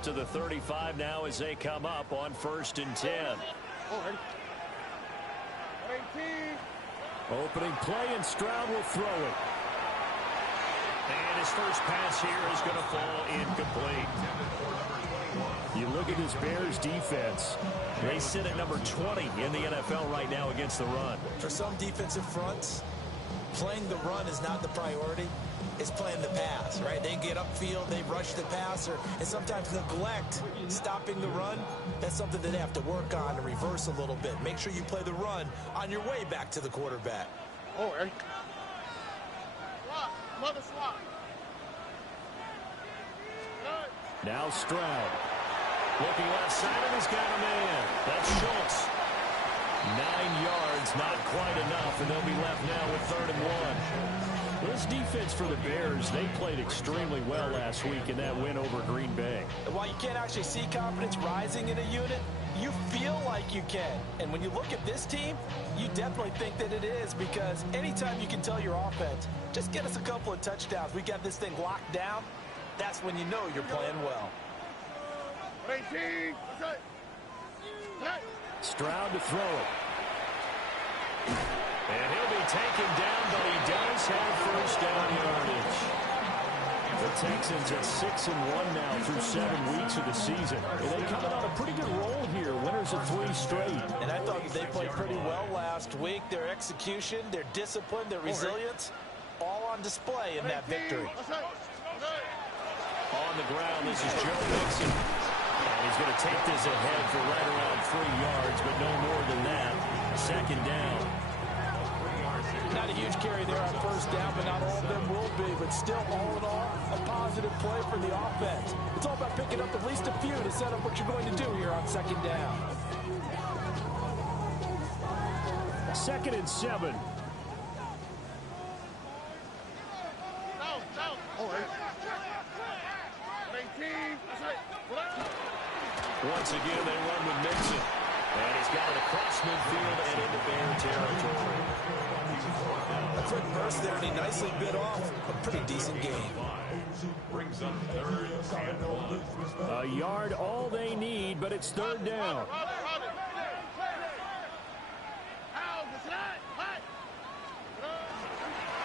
up to the 35 now as they come up on 1st and 10. Opening play, and Stroud will throw it. And his first pass here is going to fall incomplete. You look at this Bears defense. They sit at number 20 in the NFL right now against the run. For some defensive fronts, playing the run is not the priority. It's playing the pass, right? They get upfield, they rush the passer, and sometimes neglect stopping the run. That's something that they have to work on and reverse a little bit. Make sure you play the run on your way back to the quarterback. Now Stroud. Looking left side, and he's got a man. That's Schultz. 9 yards, not quite enough, and they'll be left now with 3rd and 1. This defense for the Bears, they played extremely well last week in that win over Green Bay. And while you can't actually see confidence rising in a unit, you feel like you can. And when you look at this team, you definitely think that it is, because anytime you can tell your offense, just get us a couple of touchdowns, we got this thing locked down, that's when you know you're playing well. Stroud to throw it. And he'll be taken down, but he does have first down yardage. The Texans at 6-1 now through 7 weeks of the season. And they coming on a pretty good roll here. Winners of 3 straight. And I thought they played pretty well last week. Their execution, their discipline, their resilience, all on display in that victory. On the ground, this is Joe Mixon. And he's going to take this ahead for right around 3 yards, but no more than that. 2nd down. Not a huge carry there on first down, but not all of them will be. But still, all in all, a positive play for the offense. It's all about picking up at least a few to set up what you're going to do here on 2nd down. 2nd and 7. Once again, they run with Mixon. And he's got it across midfield and into Bear territory. A quick burst there, and he nicely bit off a pretty decent game. A yard all they need, but it's 3rd down.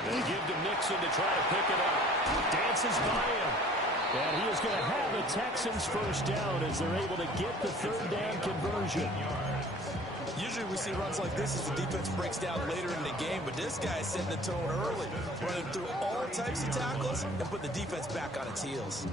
They give to Mixon to try to pick it up. Dances by him. And he is going to have the Texans first down as they're able to get the 3rd down conversion. Usually we see runs like this as the defense breaks down later in the game, but this guy is setting the tone early, running through all types of tackles and putting the defense back on its heels.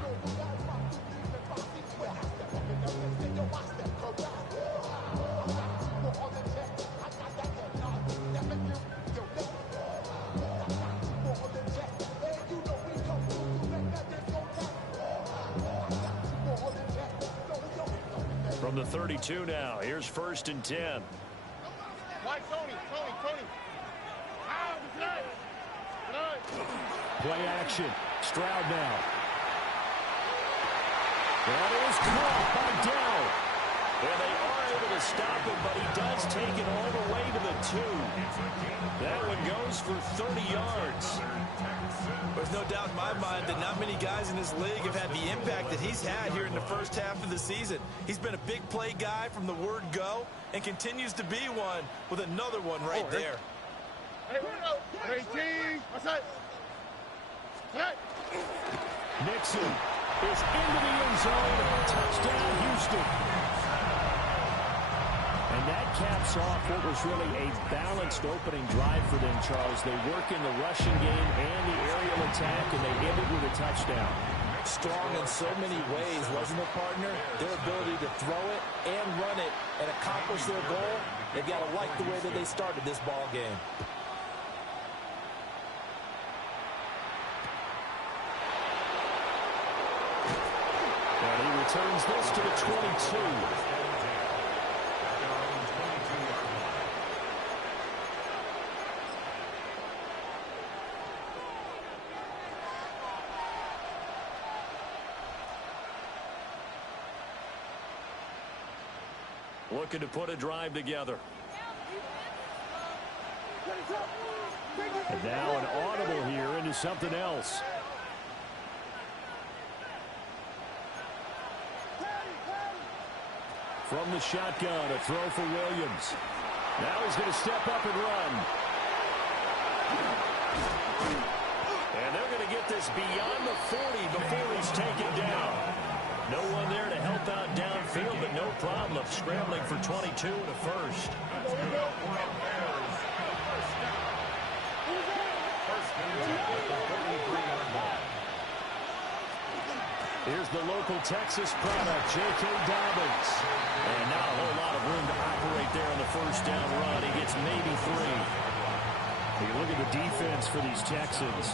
From the 32 now, here's 1st and 10. Play action. Stroud now. That is caught by Dell. And they are able to stop him, but he does take it all the way to the 2. That one goes for 30 yards. There's no doubt in my mind that not many guys in this league have had the impact that he's had here in the first half of the season. He's been a big play guy from the word go and continues to be one with another one right there. Nixon is into the end zone. Touchdown, Houston. And that caps off what was really a balanced opening drive for them, Charles. They work in the rushing game and the aerial attack, and they ended with a touchdown. Strong in so many ways, wasn't it, partner? Their ability to throw it and run it and accomplish their goal, they've got to like the way that they started this ball game. And he returns this to the 22. Looking to put a drive together. And now an audible here into something else. from the shotgun. A throw for Williams. Now he's going to step up and run. And they're going to get this beyond the 40 before he's taken down. No one there to help out downfield, but no problem scrambling for 22 to first. Here's the local Texas product, J.K. Dobbins. And not a whole lot of room to operate there on the first down run. He gets maybe 3. You look at the defense for these Texans.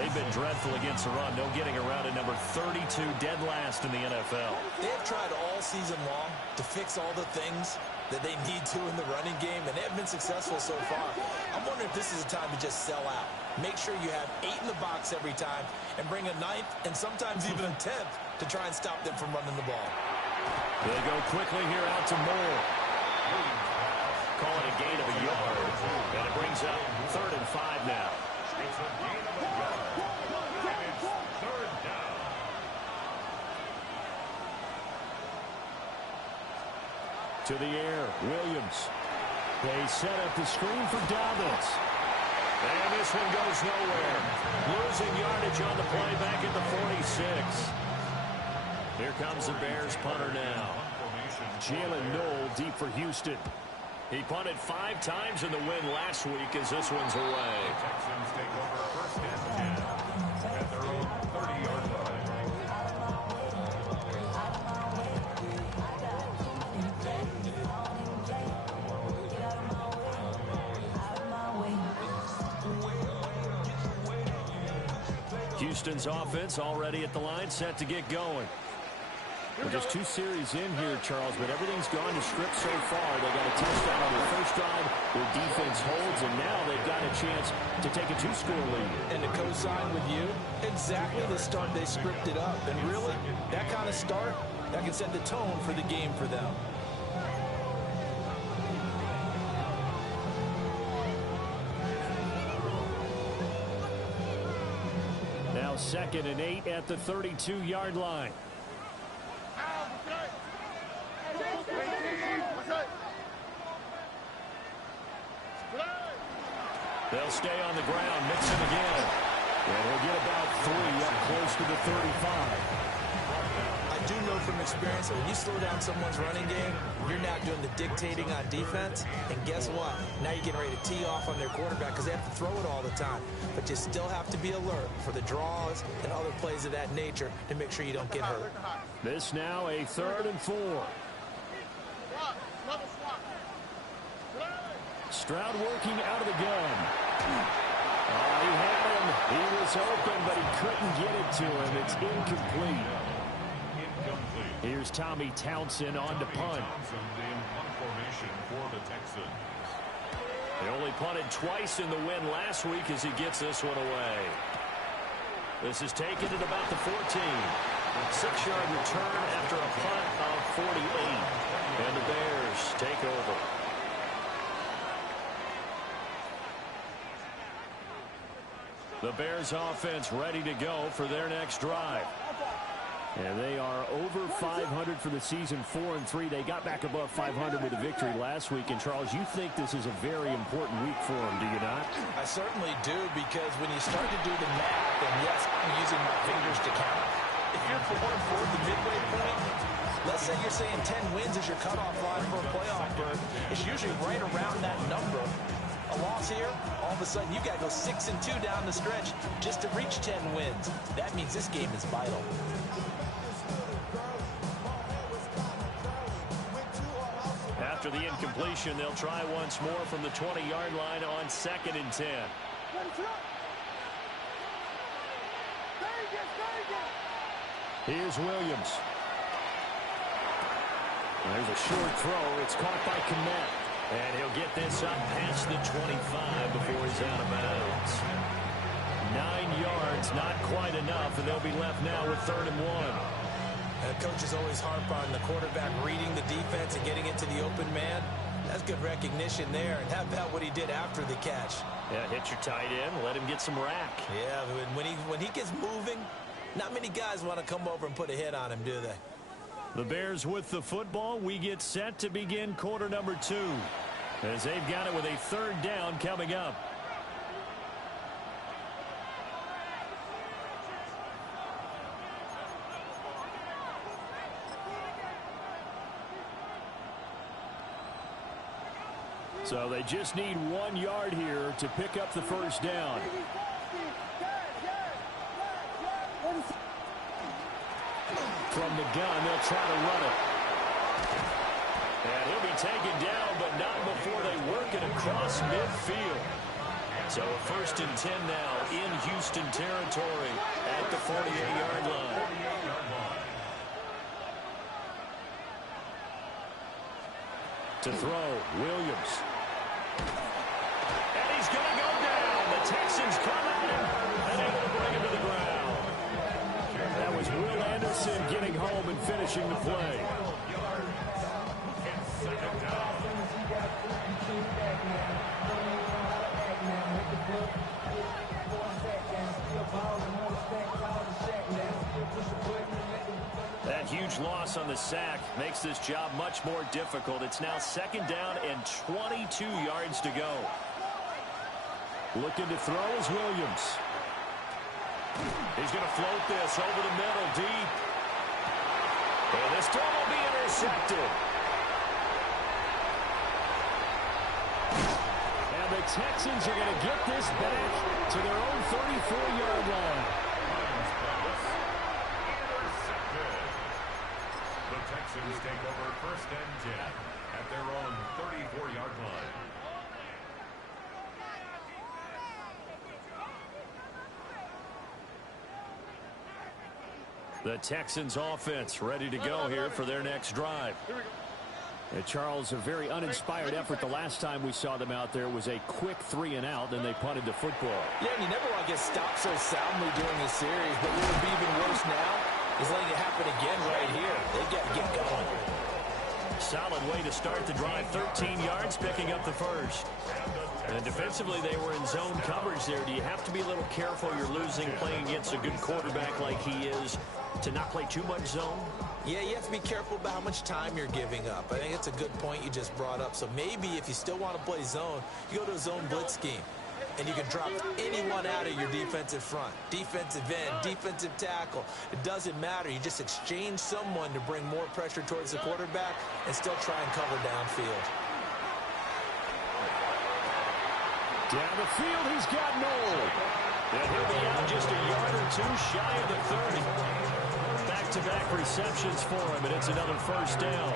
They've been dreadful against the run. No getting around at number 32, dead last in the NFL. They have tried all season long to fix all the things that they need to in the running game, and they have been successful so far. I'm wondering if this is a time to just sell out. Make sure you have 8 in the box every time and bring a 9th and sometimes even a 10th to try and stop them from running the ball. They go quickly here out to Moore. Call it a gain of a yard, and it brings up 3rd and 5 now. It's a gain of a yard, and it's 3rd down. To the air, Williams. They set up the screen for Dobbins. And this one goes nowhere. Losing yardage on the play back at the 46. Here comes the Bears punter now. Jalen Knoll deep for Houston. He punted 5 times in the win last week as this one's away. Texans take over 1st and 10 at their own 30-yard line. Houston's offense already at the line, set to get going. Well, just 2 series in here, Charles, but everything's gone to script so far. They got a touchdown on their first drive. Their defense holds, and now they've got a chance to take a 2-score lead. And to co-sign with you, exactly the start they scripted up. And really, that kind of start, that can set the tone for the game for them. Now 2nd and 8 at the 32-yard line. They'll stay on the ground, mix it again. And he'll get about 3 up close to the 35. I do know from experience that when you slow down someone's running game, you're now doing the dictating on defense. And guess what? Now you're getting ready to tee off on their quarterback because they have to throw it all the time. But you still have to be alert for the draws and other plays of that nature to make sure you don't get hurt. This now a 3rd and 4. Stroud working out of the gun. He had him. He was open, but he couldn't get it to him. It's incomplete. Here's Tommy Townsend on to punt. They only punted twice in the win last week as he gets this one away. This is taken at about the 14. 6-yard return after a punt of 48. And the Bears take over. The Bears offense ready to go for their next drive. And they are over 500 for the season, 4-3. They got back above 500 with a victory last week. And, Charles, you think this is a very important week for them, do you not? I certainly do, because when you start to do the math, and yes, I'm using my fingers to count, if you're 4-4 at the midway point, let's say you're saying 10 wins is your cutoff line for a playoff berth, it's usually right around that number. A loss here, all of a sudden you got to go 6-2 down the stretch just to reach 10 wins. That means this game is vital. After the incompletion, they'll try once more from the 20-yard line on 2nd and 10. Here's Williams. There's a short throw. It's caught by Kmet. And he'll get this up past the 25 before he's out of bounds. 9 yards, not quite enough, and they'll be left now with 3rd and 1. Coaches always harp on the quarterback reading the defense and getting into the open man. That's good recognition there. And how about what he did after the catch? Yeah, hit your tight end, let him get some rack. Yeah, when he gets moving, not many guys want to come over and put a hit on him, do they? The Bears with the football. We get set to begin quarter number 2 as they've got it with a third down coming up. So they just need 1 yard here to pick up the first down. From the gun, they'll try to run it. And he'll be taken down, but not before they work it across midfield. So a 1st and 10 now in Houston territory at the 48-yard line. To throw, Williams. And he's going to go down. The Texans come at him and able to bring him to the ground. That was Will Anderson getting home and finishing the play. That huge loss on the sack makes this job much more difficult. It's now 2nd down and 22 yards to go. Looking to throw is Williams. He's going to float this over the middle deep. And this throw will be intercepted. And the Texans are going to get this back to their own 34-yard line. The Texans take over 1st and 10 at their own 34-yard line. The Texans offense ready to go here for their next drive. Charles, a very uninspired effort the last time we saw them out there was a quick 3 and out, then they punted the football. Yeah, and you never want to get stopped so soundly during the series, but what would be even worse now is letting it happen again right here. They got to get going. Solid way to start the drive. 13 yards, picking up the first. And defensively, they were in zone coverage there. Do you have to be a little careful? You're losing playing against a good quarterback like he is to not play too much zone? Yeah, you have to be careful about how much time you're giving up. I think it's a good point you just brought up. So maybe if you still want to play zone, you go to a zone blitz scheme. And you can drop anyone out of your defensive front. Defensive end, defensive tackle. It doesn't matter. You just exchange someone to bring more pressure towards the quarterback and still try and cover downfield. Down the field, he's got Noel. And he'll be out just a yard or 2 shy of the 30. Back-to-back receptions for him, and it's another first down.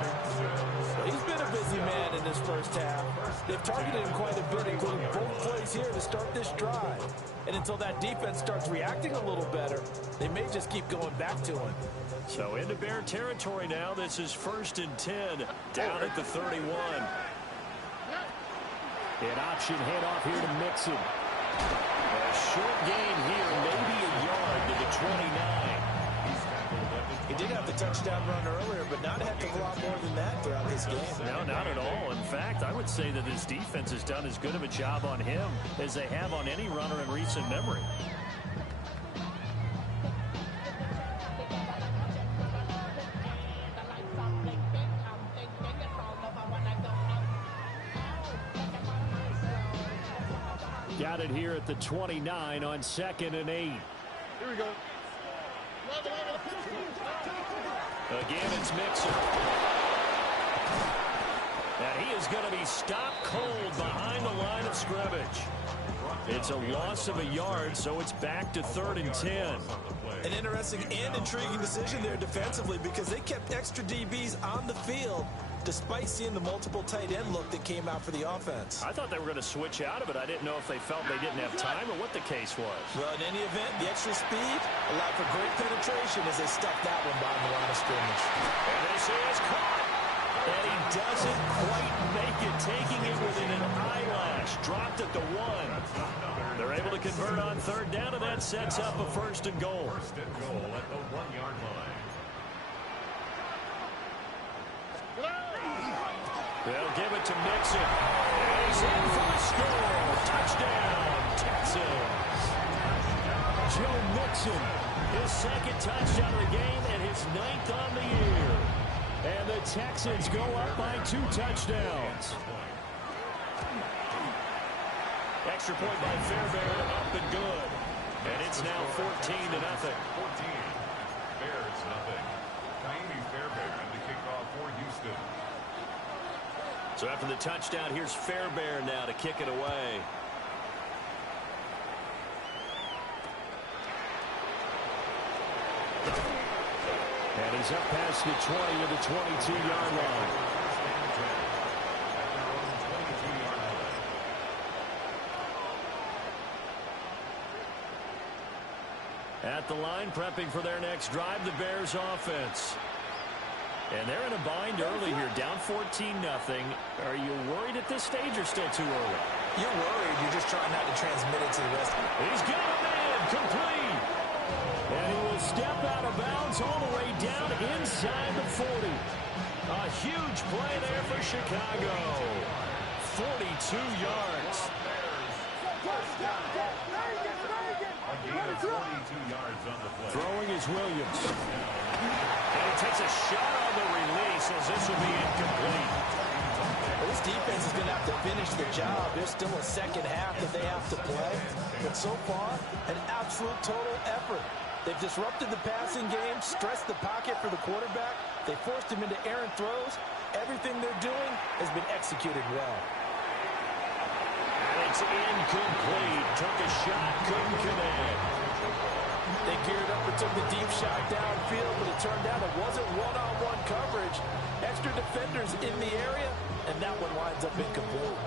Well, he's been a busy man in this first half. They've targeted him quite a bit, including both plays here to start this drive. And until that defense starts reacting a little better, they may just keep going back to him. So into Bear territory now. This is 1st and 10 down at the 31. An option handoff here to Mixon. A short gain here, maybe a yard to the 29. He did have the touchdown run earlier, but not a heck of a lot more than that throughout this game. No, not at all. In fact, I would say that his defense has done as good of a job on him as they have on any runner in recent memory. Got it here at the 29 on 2nd and 8. Here we go. Again, it's Mixon. And he is going to be stopped cold behind the line of scrimmage. It's a loss of a yard, so it's back to 3rd and 10. An interesting and intriguing decision there defensively because they kept extra DBs on the field despite seeing the multiple tight end look that came out for the offense. I thought they were going to switch out of it. I didn't know if they felt they didn't have time or what the case was. Well, in any event, the extra speed allowed for great penetration as they stuffed that one behind the line of scrimmage. And this is caught. And he doesn't quite make it, taking it within an eyelash. Dropped at the 1. They're able to convert on 3rd down, and that sets up a 1st and goal. 1st and goal at the 1-yard line. They'll give it to Mixon. And he's in for the score. Touchdown, Texans. Joe Mixon, his 2nd touchdown of the game and his 9th on the year. And the Texans go up by 2 touchdowns. Extra point by Fairbairn, up and good. And it's now 14-0. 14. Bears nothing. Naimi Fairbairn the kickoff for Houston. So after the touchdown, here's Fairbairn now to kick it away. And he's up past the 20 to the 22-yard line. At the line, prepping for their next drive, the Bears offense. And they're in a bind early here, down 14-0. Are you worried at this stage or still too early? You're worried. You're just trying not to transmit it to the rest of it. He's got a man, complete. And he will step out of bounds all the way down inside the 40. A huge play there for Chicago. 42 yards. A gain of 42 yards on the play. Throwing is Williams. And he takes a shot on the release as this will be incomplete. Well, this defense is going to have to finish the job. There's still a second half that they have to play. But so far, an absolute total effort. They've disrupted the passing game, stressed the pocket for the quarterback. They forced him into errant throws. Everything they're doing has been executed well. And it's incomplete. Took a shot, couldn't connect. They geared up and took the deep shot downfield, but it turned out it wasn't one-on-one coverage. Extra defenders in the area, and that one winds up incomplete.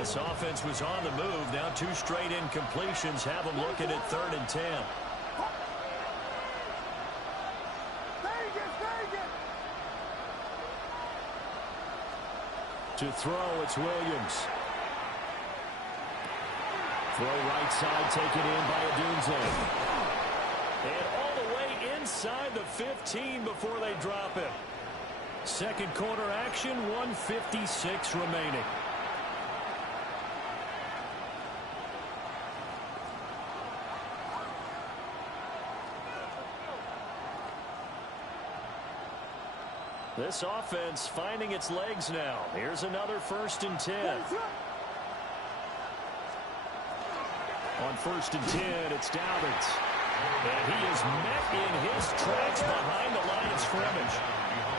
This offense was on the move. Now 2 straight incompletions have them looking at 3rd and 10. To throw, it's Williams. Throw right side, taken in by Adunze. And all the way inside the 15 before they drop it. Second quarter action, 1:56 remaining. This offense finding its legs now. Here's another 1st and 10. On 1st and 10, it's Dobbins. And he is met in his tracks behind the line of scrimmage.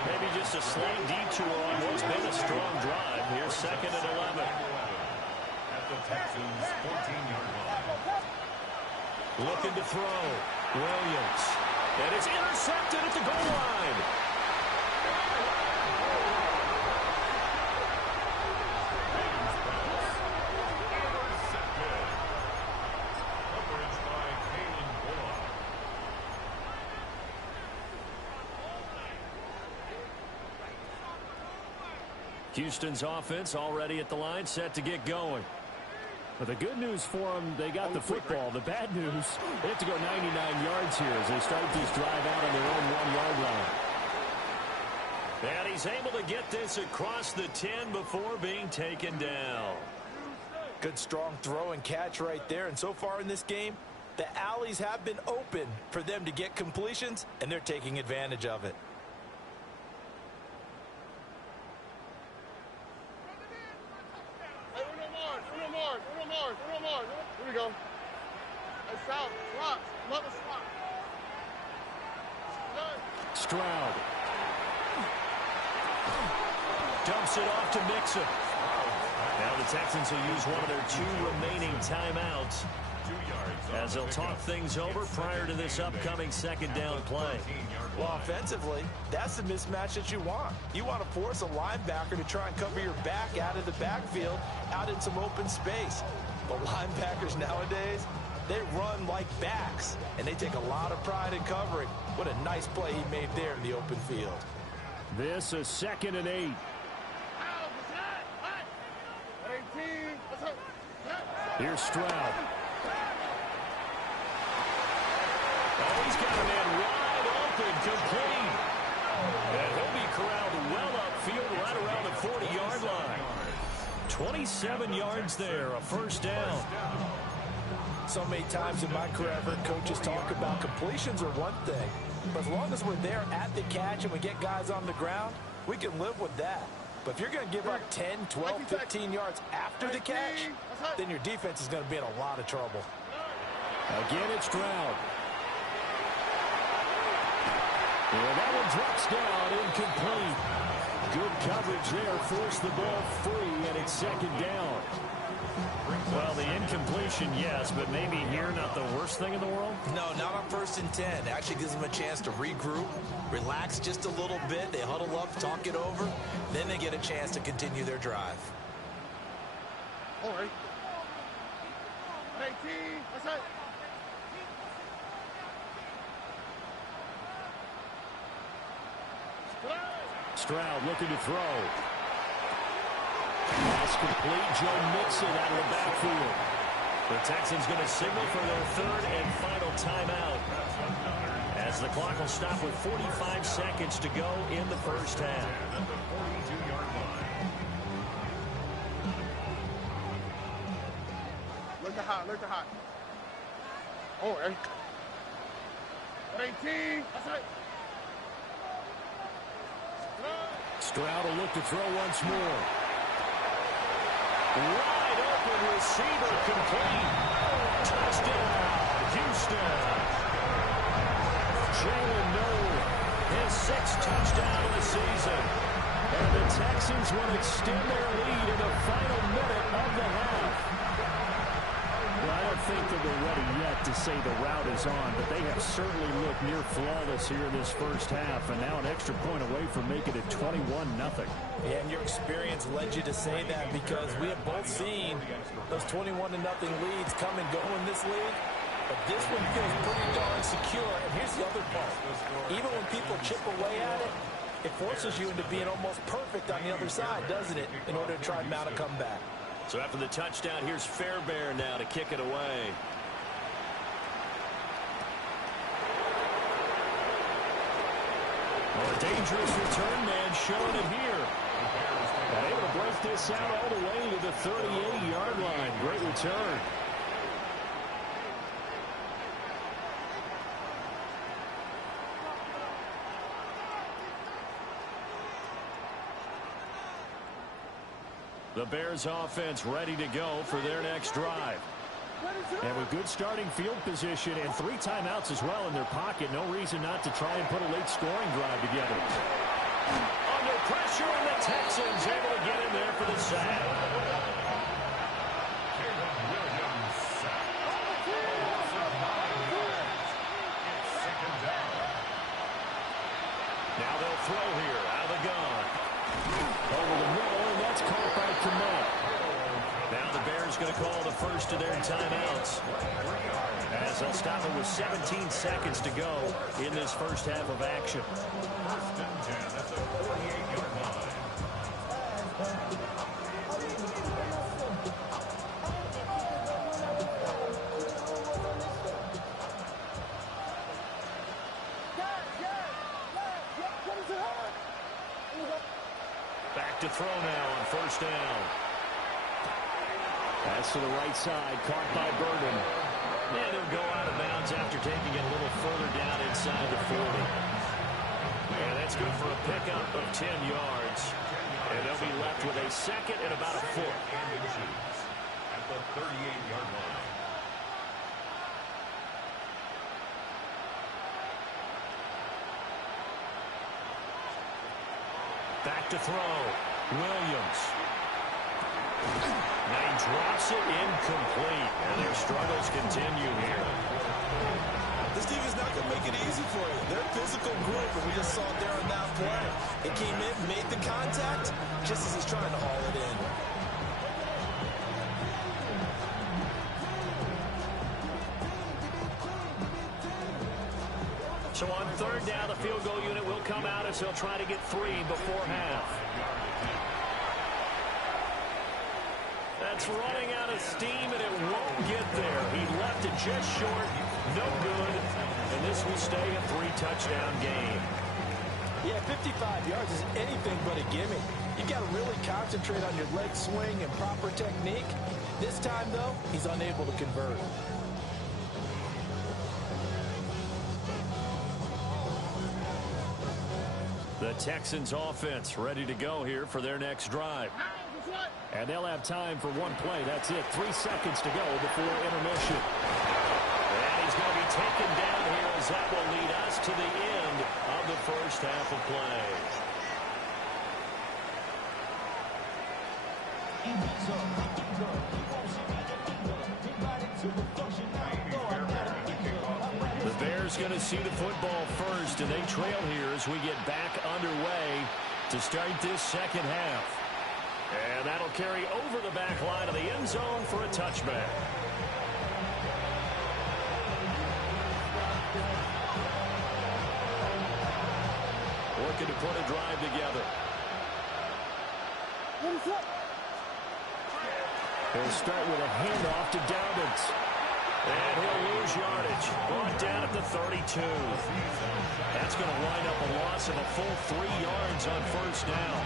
Maybe just a slight detour on what's been a strong drive. Here's 2nd and 11. At the Texans' 14-yard line. Looking to throw. Williams. And it's intercepted at the goal line. Houston's offense already at the line, set to get going. But the good news for them, they got the football. The bad news, they have to go 99 yards here as they start this drive out on their own 1-yard line. And he's able to get this across the 10 before being taken down. Good strong throw and catch right there. And so far in this game, the alleys have been open for them to get completions, and they're taking advantage of it. Here we go. That's out. Slot. Love a slot. Stroud. Dumps it off to Mixon. Now the Texans will use one of their 2 remaining timeouts 2 yards as they'll talk things over prior to this upcoming 2nd down play. Well, offensively, that's the mismatch that you want. You want to force a linebacker to try and cover your back out of the backfield, out in some open space. But linebackers nowadays, they run like backs, and they take a lot of pride in covering. What a nice play he made there in the open field. This is 2nd and 8. Here's Stroud. Oh, he's got a man wide open, complete. And he'll be corralled well upfield right around the 40-yard line. 27 yards there, a 1st down. So many times in my career, I've heard coaches talk about completions are one thing, but as long as we're there at the catch and we get guys on the ground, we can live with that. But if you're going to give up 10, 12, 15 yards after the catch, then your defense is going to be in a lot of trouble. Again, it's Stroud. And that one drops down, incomplete. Good coverage there, forced the ball free, and it's second down. Well, the incompletion, yes, but maybe here not the worst thing in the world? No, not on 1st and 10. It actually gives them a chance to regroup, relax just a little bit. They huddle up, talk it over. Then they get a chance to continue their drive. All right. 18. That's it. Stroud looking to throw. Pass complete. Joe Mixon out of the backfield. The Texans going to signal for their third and final timeout, as the clock will stop with 45 seconds to go in the first half. At the 42-yard line. Look at hot. Look at hot. All right. 18. That's it. Stroud will look to throw once more. Wide open receiver, complete. Touchdown, Houston. Jalen Noel, his 6th touchdown of the season. And the Texans will extend their lead in the final minute of the half. Well, I don't think that we're ready yet to say the route is on, but they have certainly looked near flawless here in this first half, and now an extra point away from making it 21-0. Yeah, and your experience led you to say that, because we have both seen those 21-0 leads come and go in this league. But this one feels pretty darn secure. And here's the other part. Even when people chip away at it, it forces you into being almost perfect on the other side, doesn't it, in order to try and mount a comeback. So after the touchdown, here's Fairbairn now to kick it away. Well, a dangerous return man showing it here. And able to break this out all the way to the 38-yard line. Great return. The Bears offense ready to go for their next drive. And with good starting field position and 3 timeouts as well in their pocket, no reason not to try and put a late scoring drive together. Under pressure, and the Texans able to get in there for the sack. Now they'll throw here out of the gun. Over the middle, and that's caught by Kmet. Now the Bears going to call the first of their timeouts, as they'll stop it with 17 seconds to go in this first half of action. First and 10 at the 48-yard line. Back to throw now on first down. Pass to the right side, caught by Burden. And he'll go out of bounds after taking it a little further down inside the 40. And that's good for a pickup of 10 yards. And they'll be left with a second and about a foot. At the 38-yard line. Back to throw. Williams. Now he drops it incomplete. And their struggles continue here. This team is not going to make it easy for you. They're a physical group, and we just saw it there on that play. It came in, made the contact, just as he's trying to haul it in. So on third down, the field goal unit will come out as they'll try to get 3 before half. That's running out of steam, and it won't get there. He left it just short, no good, and this will stay a 3-touchdown game. Yeah, 55 yards is anything but a gimme. You've got to really concentrate on your leg swing and proper technique. This time, though, he's unable to convert. The Texans offense ready to go here for their next drive. And they'll have time for one play. That's it. 3 seconds to go before intermission. And he's going to be taken down here as that will lead us to the end of the first half of play. The Bears going to see the football first, and they trail here as we get back underway to start this second half. And that'll carry over the back line of the end zone for a touchback. Looking to put a drive together. He'll start with a handoff to Dobbins. And he'll lose yardage. Brought down at the 32. That's going to wind up a loss of a full 3 yards on first down.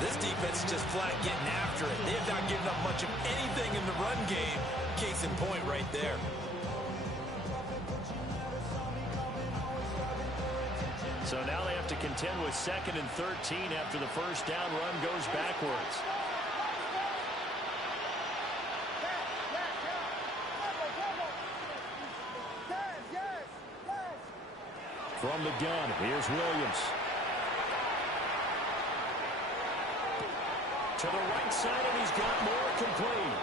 This defense is just flat getting after it. They have not given up much of anything in the run game. Case in point right there. So now they have to contend with 2nd and 13 after the first down run goes backwards. From the gun, here's Williams. To the right side, and he's got more complete.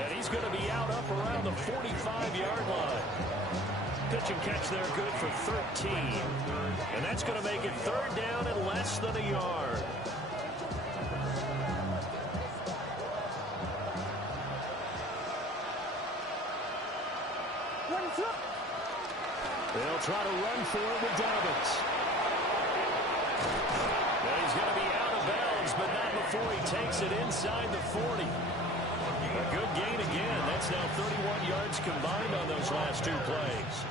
And he's going to be out up around the 45-yard line. Pitch and catch there good for 13. And that's going to make it 3rd down and less than a yard. They'll try to run for it with Dobbins. Well, he's going to be out of bounds, but not before he takes it inside the 40. A good gain again. That's now 31 yards combined on those last 2 plays.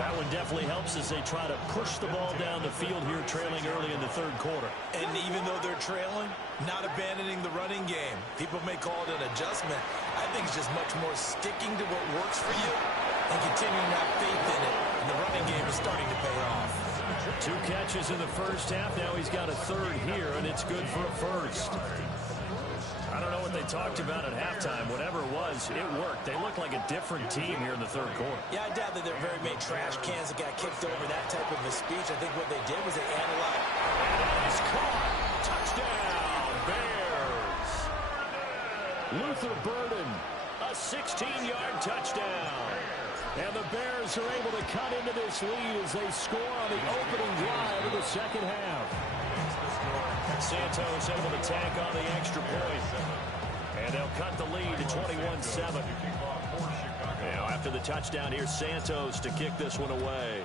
That one definitely helps as they try to push the ball down the field here, trailing early in the 3rd quarter. And even though they're trailing, not abandoning the running game. People may call it an adjustment. I think it's just much more sticking to what works for you and continuing to have faith in it. And the running game is starting to pay off. 2 catches in the first half. Now he's got a 3rd here, and it's good for a first. I don't know what they talked about at halftime. Whatever it was, it worked. They look like a different team here in the 3rd quarter. Yeah, I doubt that there are very many trash cans that got kicked over that type of a speech. I think what they did was they analyzed. And that is caught. Touchdown, Bears. Luther Burden. A 16-yard touchdown. And the Bears are able to cut into this lead as they score on the opening drive of the second half. Santos able to tack on the extra point. And they'll cut the lead to 21-7. Now after the touchdown, here's Santos to kick this one away.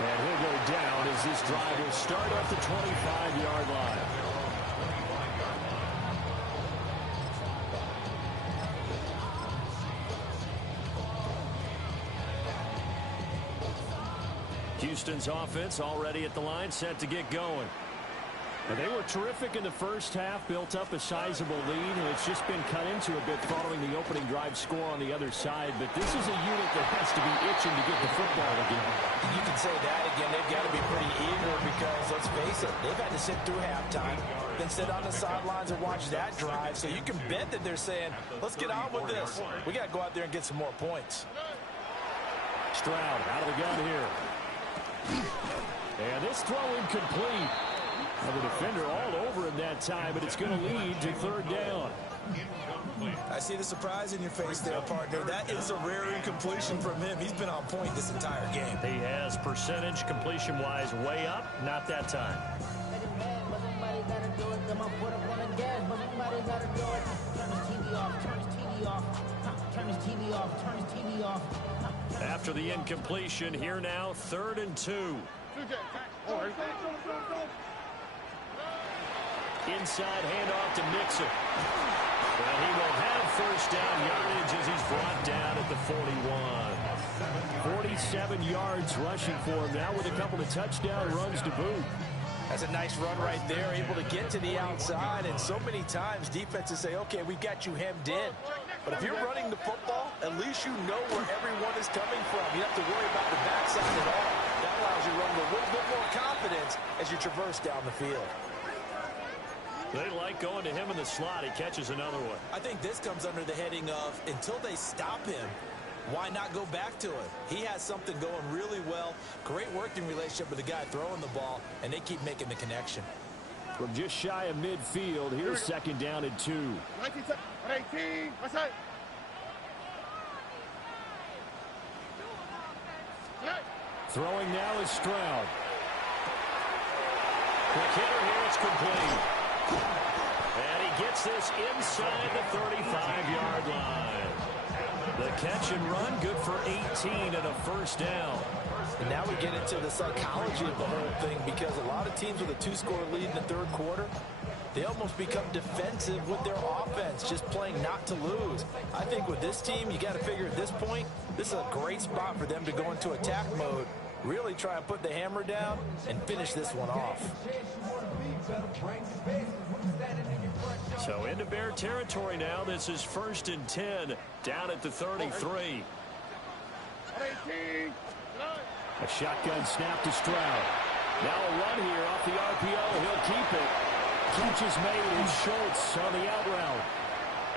And he'll go down as this drive will start at the 25-yard line. Houston's offense already at the line, set to get going. And they were terrific in the first half, built up a sizable lead, and it's just been cut into a bit following the opening drive score on the other side. But this is a unit that has to be itching to get the football again. You can say that again. They've got to be pretty eager because, let's face it, they've had to sit through halftime, then sit on the sidelines and watch that drive. So you can bet that they're saying, let's get on with this. We got to go out there and get some more points. Stroud out of the gun here. And this throw incomplete. Well, the defender all over him that time, but it's going to lead to 3rd down. I see the surprise in your face there, partner. That is a rare incompletion from him. He's been on point this entire game. He has percentage completion-wise way up, not that time. After the incompletion, here now, 3rd and 2. Inside handoff to Mixon. Well, he will have first down yardage as he's brought down at the 41. 47 yards rushing for him now with a couple of touchdown runs to boot. That's a nice run right there, able to get to the outside. And so many times defenses say, okay, we've got you hemmed in. But if you're running the football, at least you know where everyone is coming from. You don't have to worry about the backside at all. That allows you to run with a little bit more confidence as you traverse down the field. They like going to him in the slot. He catches another one. I think this comes under the heading of, until they stop him, why not go back to it? He has something going really well. Great working relationship with the guy throwing the ball, and they keep making the connection. From just shy of midfield, here's second down and 2. 18, what's that? Throwing now is Stroud. Quick hitter here, it's complete. And he gets this inside the 35-yard line. The catch and run, good for 18 and a first down. And now we get into the psychology of the whole thing, because a lot of teams with a 2-score lead in the third quarter, they almost become defensive with their offense, just playing not to lose. I think with this team, you got to figure at this point, this is a great spot for them to go into attack mode, really try and put the hammer down and finish this one off. So into Bear territory now. This is 1st and 10 down at the 33. A shotgun snap to Stroud. Now a run here off the RPO. He'll keep it. Catch is made, and Schultz on the out route.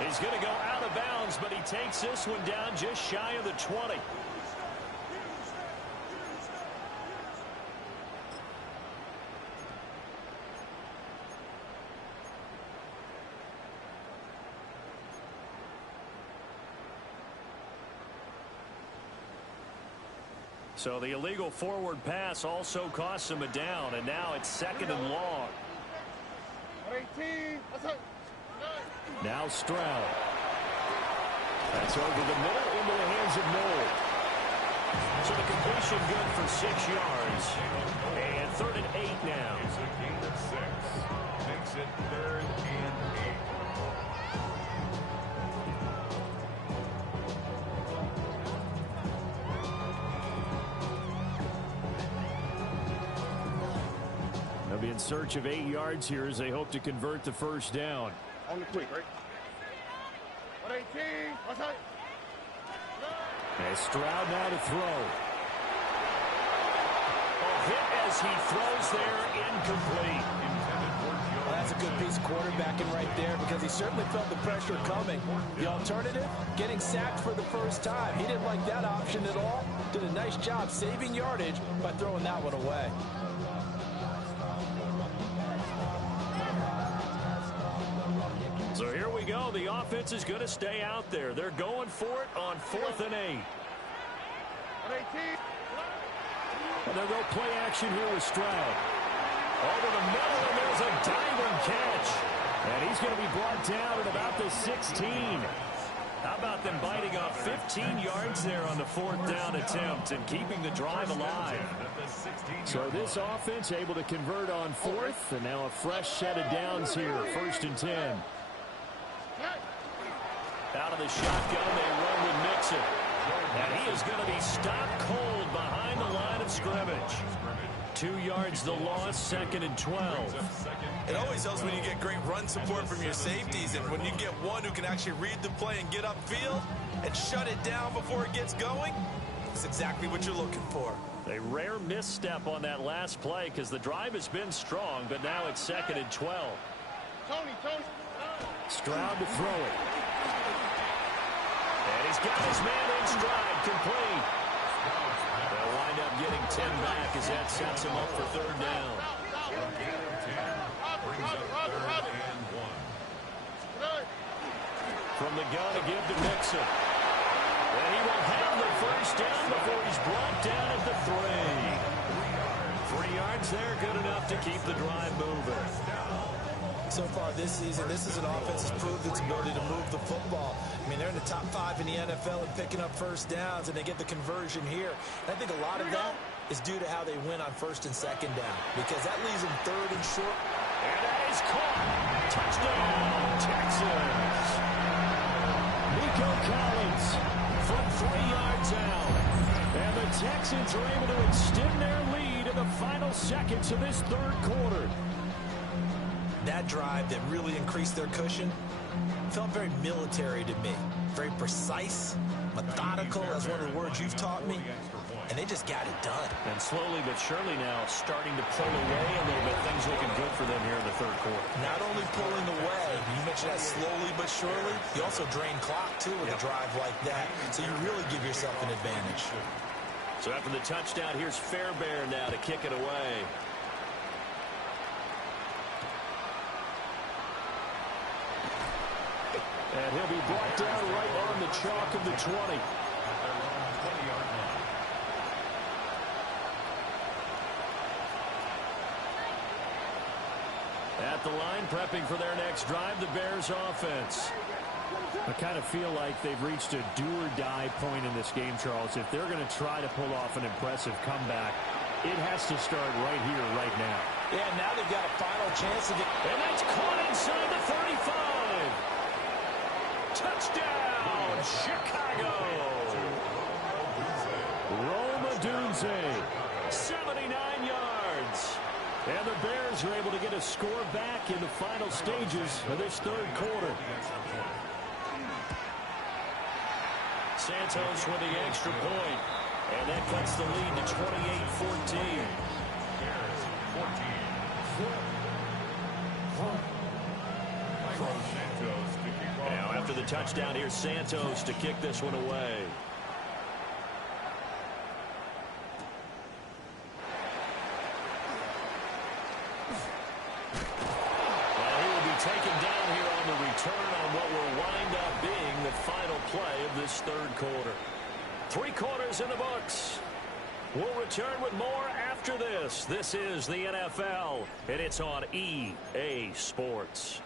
He's going to go out of bounds, but he takes this one down just shy of the 20. So the illegal forward pass also costs him a down, and now it's 2nd and long. Now Stroud. That's over the middle into the hands of Noel. So the completion good for 6 yards. And 3rd and 8 now. It's a gain of 6. Makes it 3rd and 8. They'll be in search of 8 yards here as they hope to convert the first down. On the quick, right? 118, what's that? And Stroud now to throw. A hit as he throws there, incomplete. Well, that's a good piece of quarterbacking right there, because he certainly felt the pressure coming. The alternative, getting sacked for the first time. He didn't like that option at all. Did a nice job saving yardage by throwing that one away. So here we go. The offense is going to stay out there. They're going for it on 4th and 8. And they'll go play action here with Stroud. Over the middle, and there's a diving catch. And he's going to be brought down at about the 16. How about them biting off 15 yards there on the 4th down attempt and keeping the drive alive? So this offense able to convert on 4th, and now a fresh set of downs here, 1st and 10. Out of the shotgun, they run with Mixon. And he is going to be stopped cold behind the line of scrimmage. 2 yards the loss, 2nd and 12. It always helps when you get great run support from your safeties, and when you get one who can actually read the play and get upfield and shut it down before it gets going. It's exactly what you're looking for. A rare misstep on that last play because the drive has been strong, but now it's 2nd and 12. Tony. Stroud to throw it. And he's got his man in stride, complete. They'll wind up getting 10 back as that sets him up for 3rd down. From the gun to give to Mixon. And he will have the first down before he's brought down at the 3. 3 yards there, good enough to keep the drive moving. So far this season, this is an offense that's proved its ability to move the football. I mean, they're in the top 5 in the NFL and picking up first downs, and they get the conversion here. And I think a lot of that is due to how they win on 1st and 2nd down, because that leaves them 3rd and short. And that is caught. Touchdown, Texans. Nico Collins from 3 yards out. And the Texans are able to extend their lead in the final seconds of this third quarter. That drive that really increased their cushion felt very military to me. Very precise, methodical, that's one of the words you've taught me. And they just got it done. And slowly but surely now starting to pull away a little bit. Things looking good for them here in the third quarter. Not only pulling away, you mentioned that slowly but surely, you also drain clock too with a drive like that. So you really give yourself an advantage. So after the touchdown, here's Fairbairn now to kick it away. And he'll be brought down right on the chalk of the 20. At the line, prepping for their next drive, the Bears offense. I kind of feel like they've reached a do-or-die point in this game, Charles. If they're going to try to pull off an impressive comeback, it has to start right here, right now. Yeah, now they've got a final chance to get... And that's caught inside the 35. Touchdown, Chicago. Rome Odunze, 79 yards. And the Bears are able to get a score back in the final stages of this third quarter. Santos with the extra point. And that cuts the lead to 28-14. Now after the touchdown, here's Santos to kick this one away. Taken down here on the return on what will wind up being the final play of this third quarter. 3 quarters in the books. We'll return with more after this. This is the NFL, and it's on EA Sports.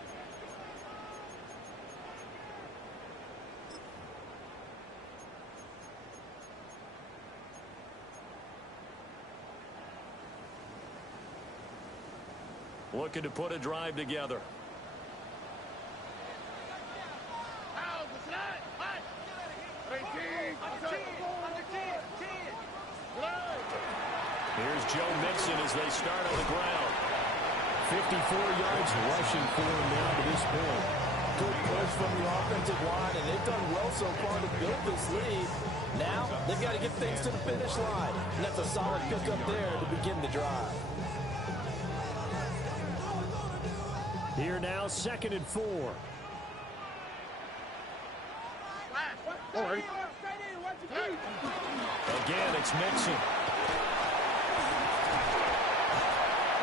Looking to put a drive together. Here's Joe Mixon as they start on the ground. 54 yards rushing for him now to this point. Good push from the offensive line, and they've done well so far to build this lead. Now, they've got to get things to the finish line. And that's a solid pickup there to begin the drive. Here now, 2nd and 4. Again, it's Mixon.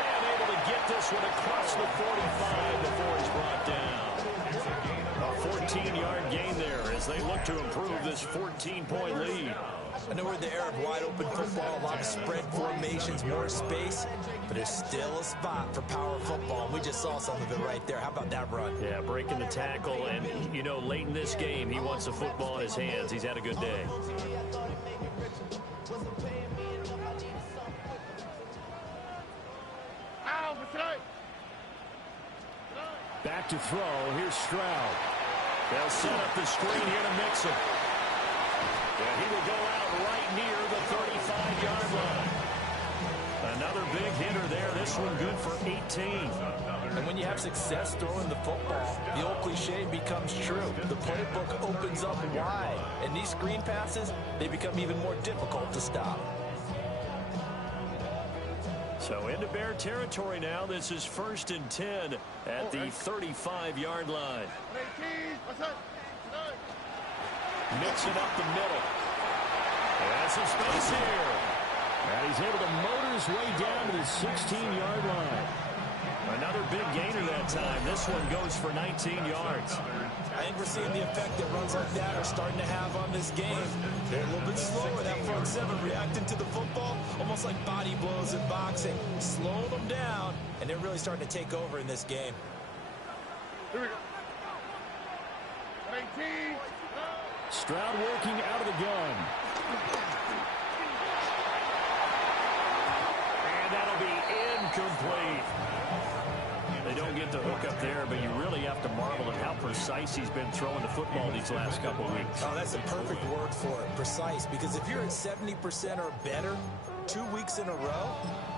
And able to get this one across the 45 before he's brought down. A 14-yard gain there as they look to improve this 14-point lead. I know we're in the era of wide-open football, a lot of spread formations, more space, but there's still a spot for power football. We just saw some of it right there. How about that run? Yeah, breaking the tackle, and, you know, late in this game, he wants the football in his hands. He's had a good day. Back to throw. Here's Stroud. They'll set up the screen here to Mixon. And he will go out right near the 35-yard line. Another big hitter there. This one good for 18. And when you have success throwing the football, the old cliche becomes true. The playbook opens up wide. And these screen passes, they become even more difficult to stop. So into Bear territory now. This is 1st and 10 at the 35-yard line. Mixing up the middle. Has some space here. And he's able to motor his way down to the 16-yard line. Another big gainer that time. This one goes for 19 yards. I think we're seeing the effect that runs like that are starting to have on this game. They're a little bit slower, that front seven, reacting to the football, almost like body blows in boxing. Slow them down, and they're really starting to take over in this game. Here we go. 19. Stroud working out of the gun. And that'll be incomplete. They don't get the hook up there, but you really have to marvel at how precise he's been throwing the football these last couple weeks. Oh, that's a perfect word for it, precise, because if you're at 70% or better, 2 weeks in a row?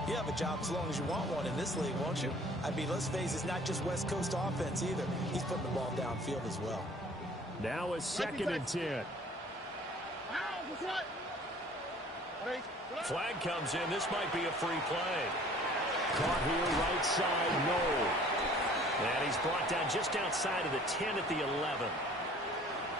You have a job as long as you want one in this league, won't you? I mean, let's face it, it's not just West Coast offense either. He's putting the ball downfield as well. Now a 2nd and 10. Flag comes in. This might be a free play. Caught here, right side, no. And he's brought down just outside of the 10 at the 11.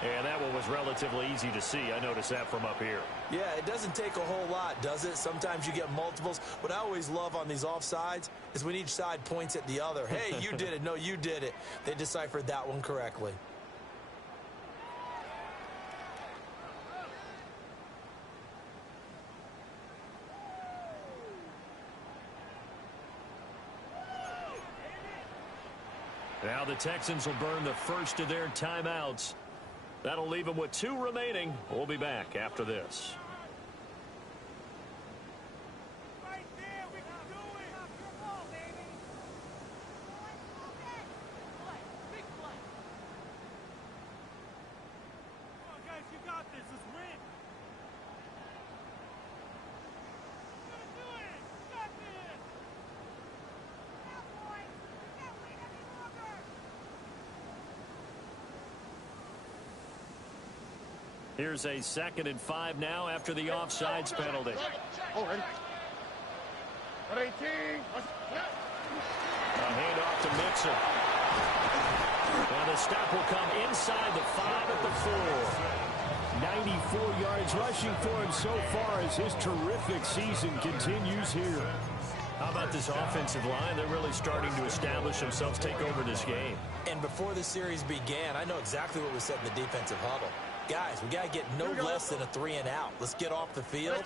And that one was relatively easy to see. I noticed that from up here. Yeah, it doesn't take a whole lot, does it? Sometimes you get multiples. What I always love on these offsides is when each side points at the other. Hey, you did it. No, you did it. They deciphered that one correctly. Now the Texans will burn the first of their timeouts. That'll leave them with 2 remaining. We'll be back after this. Right there, we can do it. Come on, baby. Big play. Come on, guys, you got this. Let's win. You're gonna do it. You got this. Now, boys, we can't wait any longer. Here's a 2nd and 5 now after the offsides penalty. Oh, ready. 18. A handoff to Mixon. And the stop will come inside the 5 at the 4. 94 yards rushing for him so far as his terrific season continues here. How about this offensive line? They're really starting to establish themselves, take over this game. And before the series began, I know exactly what was said in the defensive huddle. Guys, we got to get no less than a 3 and out. Let's get off the field.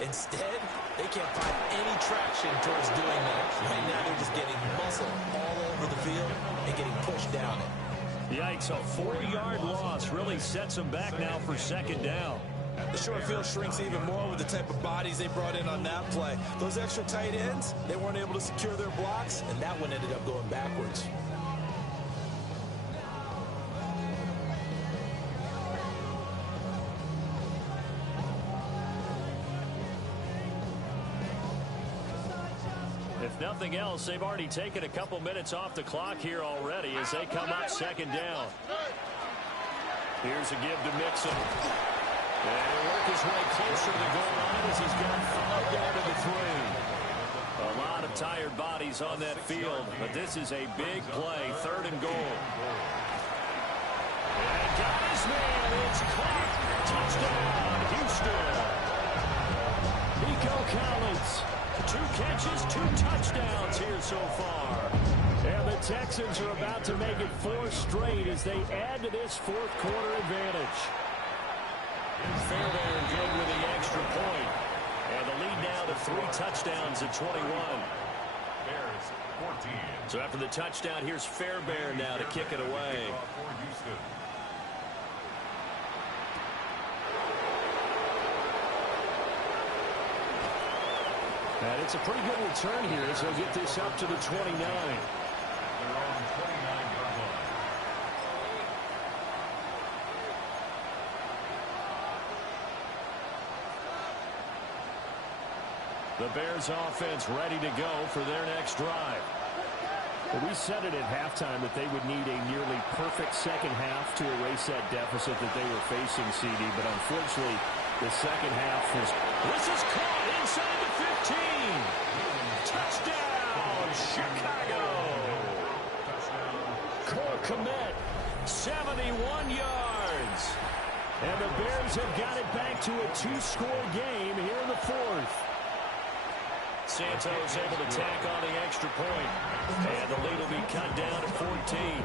Instead, they can't find any traction towards doing that. Right now, they're just getting muscle all over the field and getting pushed down it. Yikes, a 4-yard loss really sets them back now for 2nd down. The short field shrinks even more with the type of bodies they brought in on that play. Those extra tight ends, they weren't able to secure their blocks, and that one ended up going backwards. If nothing else, they've already taken a couple minutes off the clock here already as they come up 2nd down. Here's a give to Mixon. And he'll work his way closer to the goal line as he's gone 5 down to the 3. A lot of tired bodies on that field, but this is a big play, 3rd and goal. And got his man. It's caught. Touchdown, Houston. Nico Collins. 2 catches, 2 touchdowns here so far. And the Texans are about to make it 4 straight as they add to this 4th quarter advantage. Fairbairn good with the extra point. And the lead now to 3 touchdowns at 21. Bears 14. So after the touchdown, here's Fairbairn now to kick it away. For Houston. And it's a pretty good return here as they'll get this up to the 29. Their own 29-yard line. The Bears offense ready to go for their next drive. Well, we said it at halftime that they would need a nearly perfect second half to erase that deficit that they were facing, CD. But unfortunately, the second half was... This is caught inside the 15. Touchdown, Chicago. Cole Kmet, 71 yards. and the Bears have got it back to a 2-score game here in the 4th. Santos able to tack on the extra point. And the lead will be cut down to 14.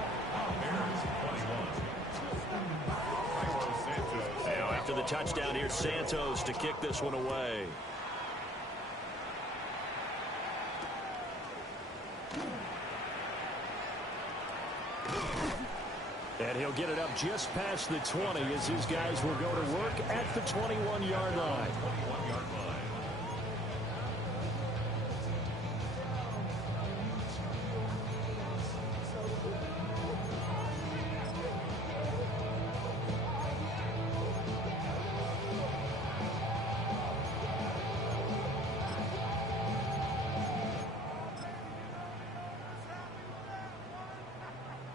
Now after the touchdown, here's Santos to kick this one away. And he'll get it up just past the 20 as his guys will go to work at the 21-yard line.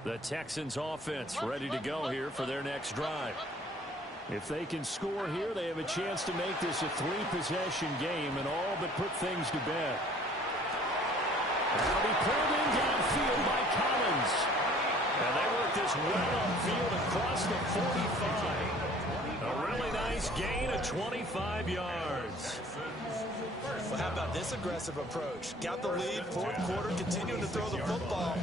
The Texans offense ready to go here for their next drive. If they can score here, they have a chance to make this a three-possession game and all but put things to bed. Now be pulled in downfield by Collins. And they work this well upfield across the 45. A really nice gain of 25 yards. Well, how about this aggressive approach? Got the lead, fourth quarter, continuing to throw the football.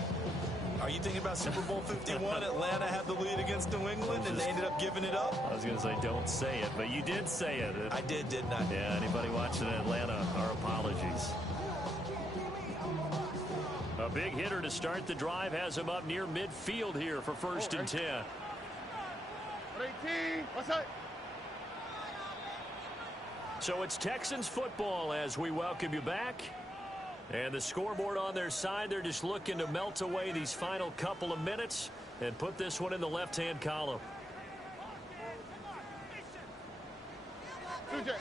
Are you thinking about Super Bowl 51? Atlanta had the lead against New England, and they ended up giving it up? I was going to say, don't say it, but you did say it. I did, didn't I? Yeah, anybody watching Atlanta, our apologies. A big hitter to start the drive has him up near midfield here for 1st and 10. 18, what's up? So it's Texans football as we welcome you back. And the scoreboard on their side, they're just looking to melt away these final couple of minutes and put this one in the left-hand column. 2J.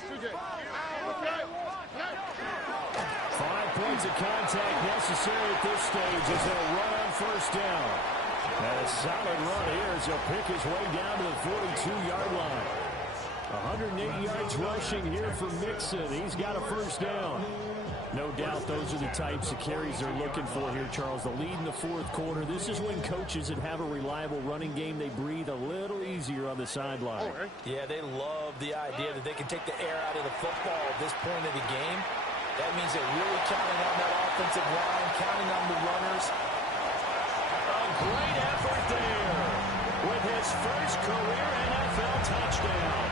5 points of contact necessary at this stage as they'll run on 1st down. And a solid run here as he'll pick his way down to the 42-yard line. 108 yards rushing here for Mixon. He's got a 1st down. No doubt those are the types of carries they're looking for here, Charles. The lead in the 4th quarter. This is when coaches that have a reliable running game, they breathe a little easier on the sideline. Yeah, they love the idea that they can take the air out of the football at this point of the game. That means they're really counting on that offensive line, counting on the runners. A great effort there with his first career NFL touchdown.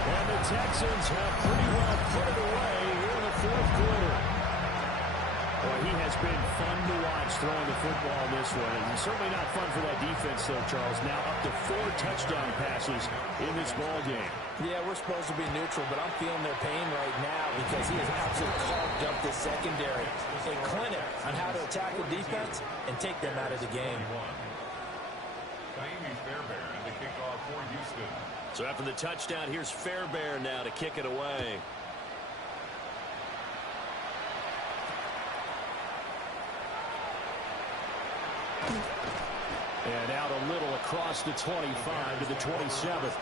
And the Texans have pretty well put it away here in the 4th quarter. Well, he has been fun to watch throwing the football this way. And certainly not fun for that defense, though, Charles. Now up to 4 touchdown passes in this ball game. Yeah, we're supposed to be neutral, but I'm feeling their pain right now because he has absolutely carved up the secondary. A clinic on how to attack the defense and take them out of the game. Fairbairn, the kickoff for Houston. So after the touchdown, here's Fairbairn now to kick it away. And out a little across the 25 to the 27. At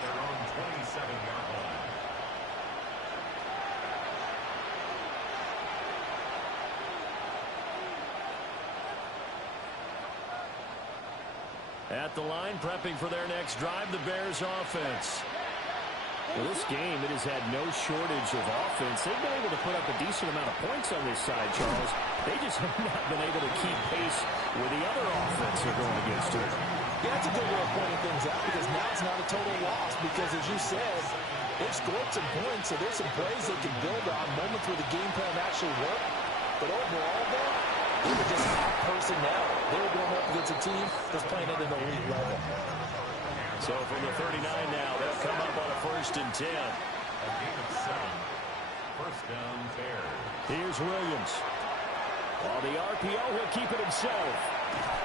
their own 27-yard line. At the line, prepping for their next drive, the Bears offense. Well, this game, it has had no shortage of offense. They've been able to put up a decent amount of points on this side, Charles. They just have not been able to keep pace with the other offense they're going against here. Yeah, that's a good way of pointing things out because now it's not a total loss because, as you said, they've scored some points, so there's some plays they can build on, moments where the game plan actually worked. But overall, though, they were just hot personnel. They were going up against a team that's playing at an elite level. So from the 39 now, they'll come up on a 1st and 10. A gain of 7. 1st down, Bears. Here's Williams. On the RPO, he'll keep it himself.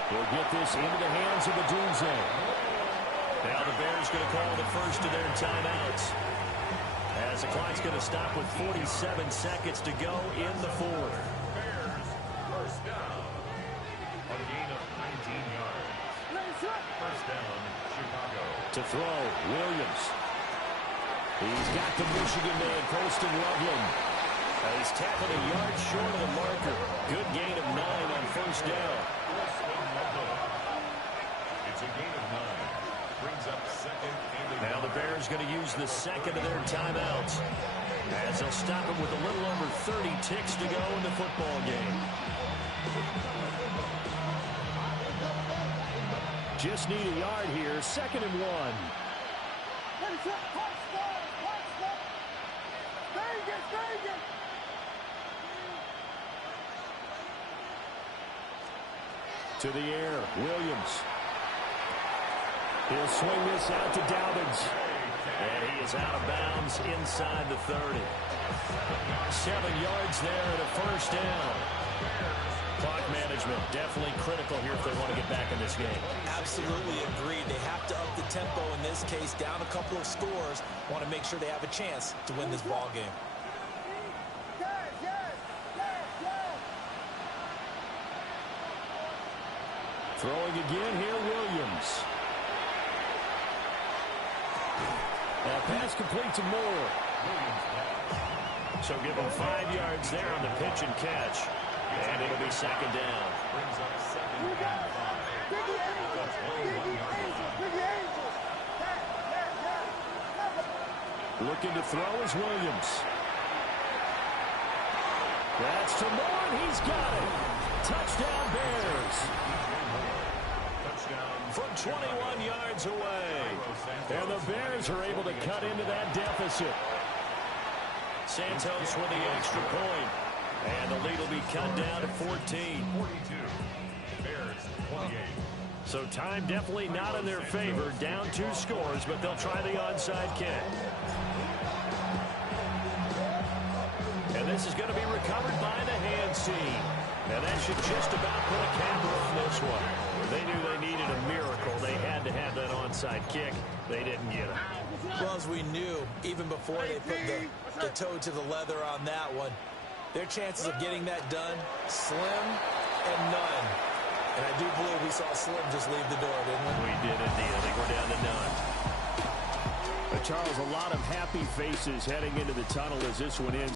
He'll get this into the hands of Adunze. Now the Bears going to call the first of their timeouts. As the clock's going to stop with 47 seconds to go in the 4th. Bears, 1st down. A gain of 19 yards. 1st down, Chicago. To throw, Williams. He's got the Michigan man, Colston Loveland. He's tackled a yard short of the marker. Good gain of 9 on 1st down. It's a gain of 9. Brings up 2nd and Now the Bears going to use the 2nd of their timeouts. As they'll stop it with a little over 30 ticks to go in the football game. Just need a yard here. 2nd and 1. To the air, Williams. He'll swing this out to Dobbins. And he is out of bounds inside the 30. 7 yards there at a 1st down. Clock management definitely critical here if they want to get back in this game. Absolutely agreed. They have to up the tempo in this case, down a couple of scores. Want to make sure they have a chance to win this ball game. Throwing again here, Williams. That pass complete to Moore. So give him 5 yards there on the pitch and catch. And it'll be second down. Brings up 2nd and 5. That's 1 yard line. Looking to throw is Williams. That's to Moore, and he's got it. Touchdown, Bears. Touchdown From 21 yards away. And the Bears are able to cut into that deficit. Santos with the extra point. And the lead will be cut down to 14. 42. Bears 28. So time definitely not in their favor. Down 2 scores, but they'll try the onside kick. And this is going to be recovered by the hands team. And that should just about put a capper on this one. They knew they needed a miracle. They had to have that onside kick. They didn't get it. Well, as we knew, even before they put the toe to the leather on that one, their chances of getting that done, slim and none. And I do believe we saw Slim just leave the door, didn't we? We did indeed. I think we're down to none. Charles, a lot of happy faces heading into the tunnel as this one ends.